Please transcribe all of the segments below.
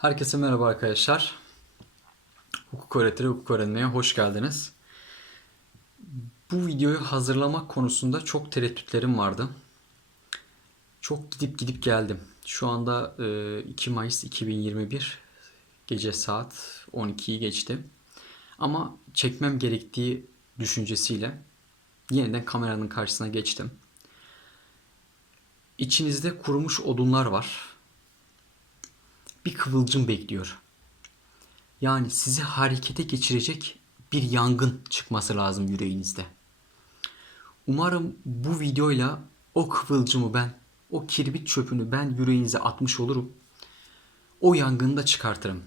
Herkese merhaba arkadaşlar. Hukuk öğretiri, hukuk öğrenmeye hoş geldiniz. Bu videoyu hazırlamak konusunda çok tereddütlerim vardı. Çok gidip gidip geldim. Şu anda e, 2 Mayıs 2021 gece saat 12'yi geçti. Ama çekmem gerektiği düşüncesiyle yeniden kameranın karşısına geçtim. İçinizde kurumuş odunlar var bir kıvılcım bekliyor. Yani sizi harekete geçirecek bir yangın çıkması lazım yüreğinizde. Umarım bu videoyla o kıvılcımı ben, o kirbit çöpünü ben yüreğinize atmış olurum. O yangını da çıkartırım.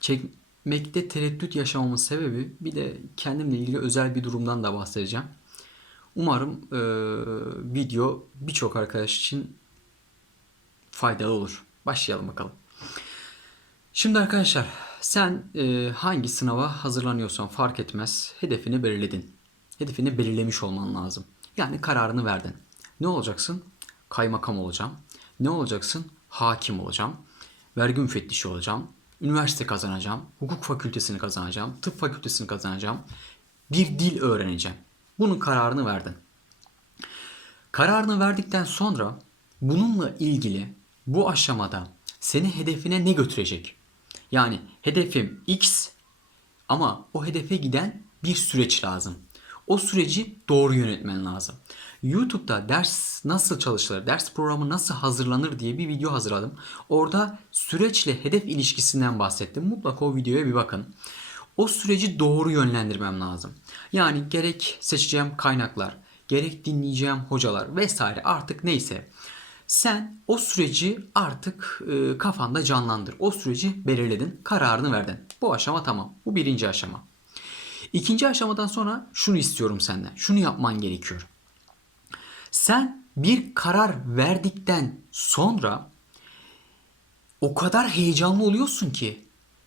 Çekmekte tereddüt yaşamamın sebebi bir de kendimle ilgili özel bir durumdan da bahsedeceğim. Umarım e, video birçok arkadaş için faydalı olur. Başlayalım bakalım. Şimdi arkadaşlar sen e, hangi sınava hazırlanıyorsan fark etmez hedefini belirledin. Hedefini belirlemiş olman lazım. Yani kararını verdin. Ne olacaksın? Kaymakam olacağım. Ne olacaksın? Hakim olacağım. Vergi müfettişi olacağım. Üniversite kazanacağım. Hukuk fakültesini kazanacağım. Tıp fakültesini kazanacağım. Bir dil öğreneceğim. Bunun kararını verdin. Kararını verdikten sonra bununla ilgili bu aşamada seni hedefine ne götürecek? Yani hedefim X ama o hedefe giden bir süreç lazım. O süreci doğru yönetmen lazım. YouTube'da ders nasıl çalışılır, ders programı nasıl hazırlanır diye bir video hazırladım. Orada süreçle hedef ilişkisinden bahsettim. Mutlaka o videoya bir bakın. O süreci doğru yönlendirmem lazım. Yani gerek seçeceğim kaynaklar, gerek dinleyeceğim hocalar vesaire artık neyse sen o süreci artık e, kafanda canlandır. O süreci belirledin, kararını verdin. Bu aşama tamam. Bu birinci aşama. İkinci aşamadan sonra şunu istiyorum senden. Şunu yapman gerekiyor. Sen bir karar verdikten sonra o kadar heyecanlı oluyorsun ki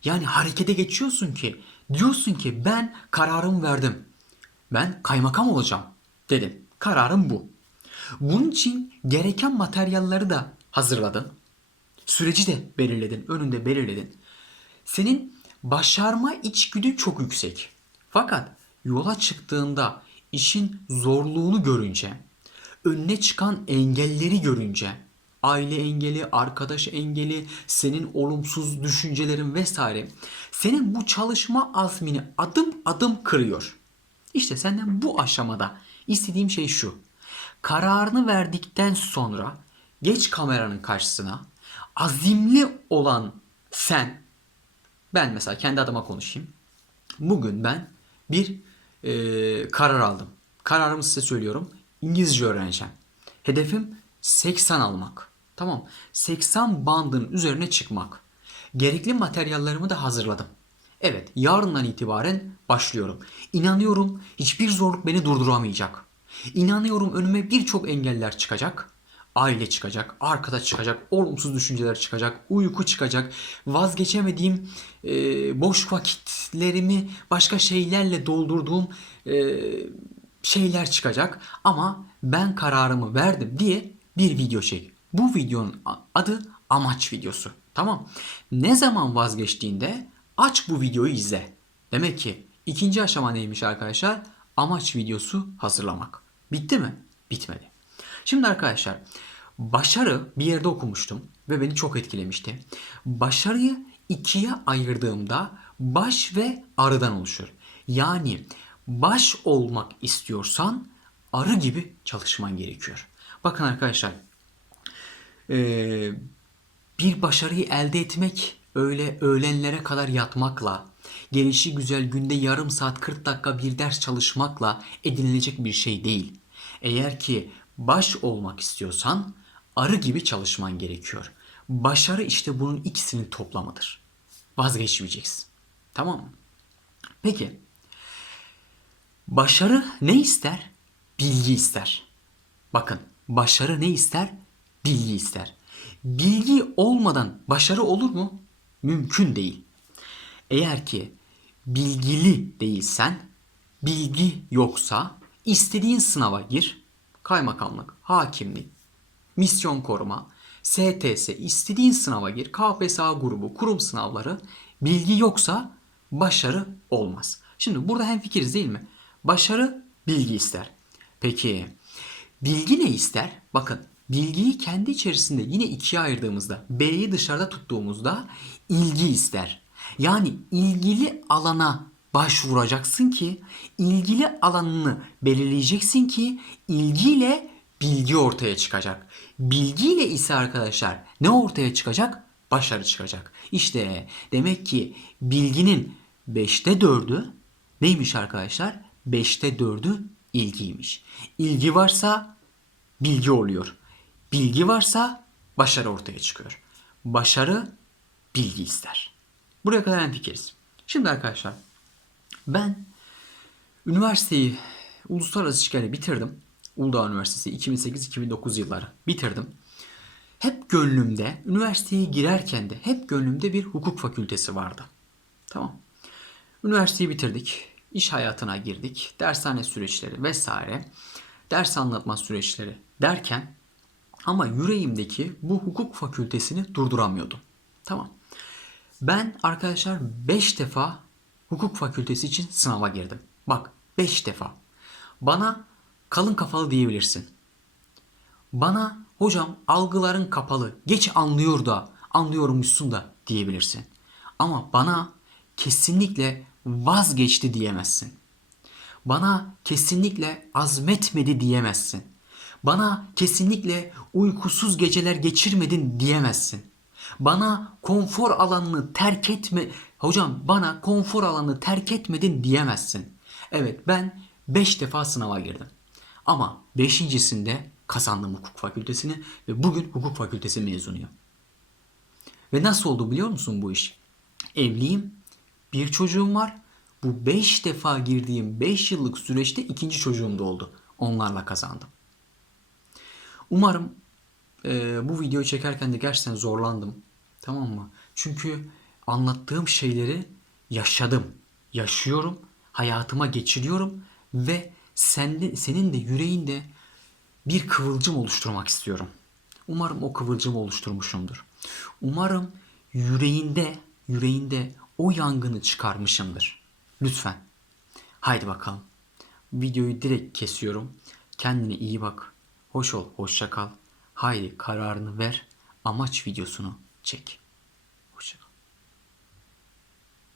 yani harekete geçiyorsun ki diyorsun ki ben kararımı verdim. Ben kaymakam olacağım dedim. Kararım bu. Bunun için gereken materyalleri de hazırladın. Süreci de belirledin, önünde belirledin. Senin başarma içgüdün çok yüksek. Fakat yola çıktığında işin zorluğunu görünce, önüne çıkan engelleri görünce, aile engeli, arkadaş engeli, senin olumsuz düşüncelerin vesaire senin bu çalışma azmini adım adım kırıyor. İşte senden bu aşamada istediğim şey şu kararını verdikten sonra geç kameranın karşısına azimli olan sen ben mesela kendi adıma konuşayım. Bugün ben bir e, karar aldım. Kararımı size söylüyorum. İngilizce öğreneceğim. Hedefim 80 almak. Tamam. 80 bandın üzerine çıkmak. Gerekli materyallerimi de hazırladım. Evet, yarından itibaren başlıyorum. İnanıyorum hiçbir zorluk beni durduramayacak. İnanıyorum önüme birçok engeller çıkacak. Aile çıkacak, arkadaş çıkacak, olumsuz düşünceler çıkacak, uyku çıkacak, vazgeçemediğim e, boş vakitlerimi başka şeylerle doldurduğum e, şeyler çıkacak. Ama ben kararımı verdim diye bir video çek. Bu videonun adı amaç videosu. Tamam. Ne zaman vazgeçtiğinde aç bu videoyu izle. Demek ki ikinci aşama neymiş arkadaşlar? Amaç videosu hazırlamak. Bitti mi? Bitmedi. Şimdi arkadaşlar başarı bir yerde okumuştum ve beni çok etkilemişti. Başarıyı ikiye ayırdığımda baş ve arıdan oluşur. Yani baş olmak istiyorsan arı gibi çalışman gerekiyor. Bakın arkadaşlar bir başarıyı elde etmek öyle öğlenlere kadar yatmakla, gelişi güzel günde yarım saat 40 dakika bir ders çalışmakla edinilecek bir şey değil. Eğer ki baş olmak istiyorsan arı gibi çalışman gerekiyor. Başarı işte bunun ikisinin toplamıdır. Vazgeçmeyeceksin. Tamam mı? Peki. Başarı ne ister? Bilgi ister. Bakın, başarı ne ister? Bilgi ister. Bilgi olmadan başarı olur mu? Mümkün değil. Eğer ki bilgili değilsen, bilgi yoksa İstediğin sınava gir. Kaymakamlık, hakimlik, misyon koruma, STS, istediğin sınava gir. KPSS grubu, kurum sınavları. Bilgi yoksa başarı olmaz. Şimdi burada hem fikiriz değil mi? Başarı bilgi ister. Peki bilgi ne ister? Bakın bilgiyi kendi içerisinde yine ikiye ayırdığımızda B'yi dışarıda tuttuğumuzda ilgi ister. Yani ilgili alana başvuracaksın ki ilgili alanını belirleyeceksin ki ilgiyle bilgi ortaya çıkacak. Bilgiyle ise arkadaşlar ne ortaya çıkacak? Başarı çıkacak. İşte demek ki bilginin 5'te 4'ü neymiş arkadaşlar? 5'te 4'ü ilgiymiş. İlgi varsa bilgi oluyor. Bilgi varsa başarı ortaya çıkıyor. Başarı bilgi ister. Buraya kadar hemfikiriz. Şimdi arkadaşlar ben üniversiteyi uluslararası ilişkileri bitirdim. Uludağ Üniversitesi 2008-2009 yılları bitirdim. Hep gönlümde, üniversiteye girerken de hep gönlümde bir hukuk fakültesi vardı. Tamam. Üniversiteyi bitirdik. iş hayatına girdik. Dershane süreçleri vesaire. Ders anlatma süreçleri derken ama yüreğimdeki bu hukuk fakültesini durduramıyordum. Tamam. Ben arkadaşlar 5 defa hukuk fakültesi için sınava girdim. Bak 5 defa. Bana kalın kafalı diyebilirsin. Bana hocam algıların kapalı, geç anlıyor da, anlıyormuşsun da diyebilirsin. Ama bana kesinlikle vazgeçti diyemezsin. Bana kesinlikle azmetmedi diyemezsin. Bana kesinlikle uykusuz geceler geçirmedin diyemezsin. Bana konfor alanını terk etme hocam bana konfor alanını terk etmedin diyemezsin. Evet ben 5 defa sınava girdim. Ama 5.sinde kazandım hukuk fakültesini ve bugün hukuk fakültesi mezunuyum. Ve nasıl oldu biliyor musun bu iş? Evliyim, bir çocuğum var. Bu 5 defa girdiğim 5 yıllık süreçte ikinci çocuğum da oldu. Onlarla kazandım. Umarım e, bu videoyu çekerken de gerçekten zorlandım. Tamam mı? Çünkü anlattığım şeyleri yaşadım. Yaşıyorum. Hayatıma geçiriyorum. Ve sende, senin de yüreğinde bir kıvılcım oluşturmak istiyorum. Umarım o kıvılcımı oluşturmuşumdur. Umarım yüreğinde, yüreğinde o yangını çıkarmışımdır. Lütfen. Haydi bakalım. Videoyu direkt kesiyorum. Kendine iyi bak. Hoş ol, hoşça kal. Haydi kararını ver. Amaç videosunu çek.